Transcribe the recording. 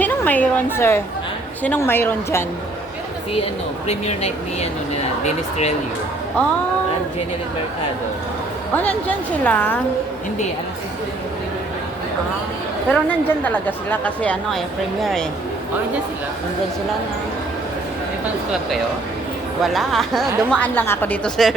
Sinong mayroon, sir? Ha? Sinong mayroon dyan? Si premiere night ni na Dennis Trelio. Oh, At Jenny Mercado. nandyan sila. Hindi, alas 6. Pero nandyan talaga sila kasi premiere eh. Nandiyan sila. Nandyan sila na. May fans club kayo? Wala. Dumaan lang ako dito, sir.